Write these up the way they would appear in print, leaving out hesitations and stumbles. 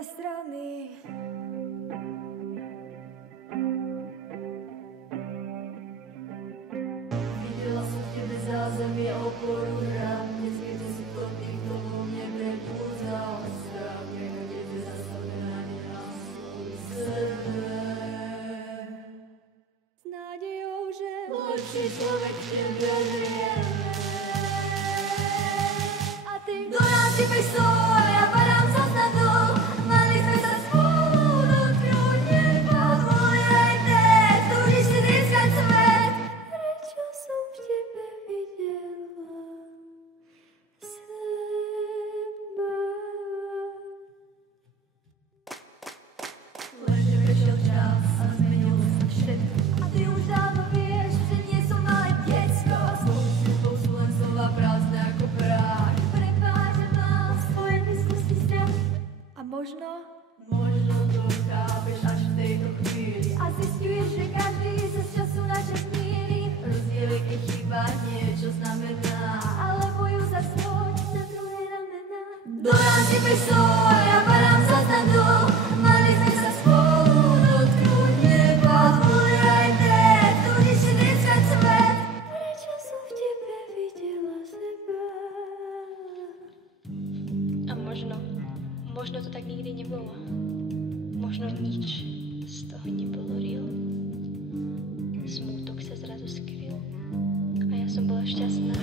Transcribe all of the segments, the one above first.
dve strany. Videla som v tebe zázemie oporu hrám, vždycky ty si to ty, kto vo mne prebúdzal strach, nechať tebe zastavená nenám svoj sebe. S nádejou, že lepší človek v tebe zrieme. A ty, do nás si pestoj, ja padám sa snadou, mali sme sa spolu dotknúť neba. Tvoj aj ten, túžiš si získať svet. Prečo som v tebe videla seba? Lenže prešiel čas a zmenil sa všetko. A ty už dávno vieš, že nie som malé decko. Svojou sľubou sú len slova prázdne ako prach. Prepáč, že mám v svojej blízkosti strach. A možno to chápeš až v tejto chvíli. A zisťuješ, že každý sa z času na čas míli. Rozdiel je, keď chýba niečo znamená. Ale bojú sa svoj na druhé ramená. Do nás si pestoj, ja padám sa snadou. Mali sme sa spolu dotknúť neba. Tvoj aj ten, túžiš si získať svet. Prečo som v tebe videla seba? A možno to tak nikdy nebolo. Možno nič z toho nebolo real. Smútok sa zrazu skryl a ja som bola šťastná.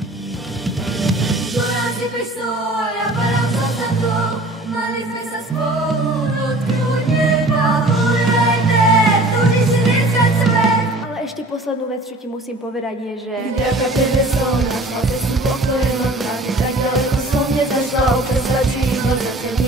Do nás si pestoj, ja padám sa snadou. Mali sme sa spolu dotknúť neba. Tvoj aj ten, túžiš si získať svet. Ale ešte poslednú vec, čo ti musím povedať je, že vďaka tebe som našla cestu, po ktorej mám kráčať. Tak ďaleko som nezašla, opäť stačí iba za tebou.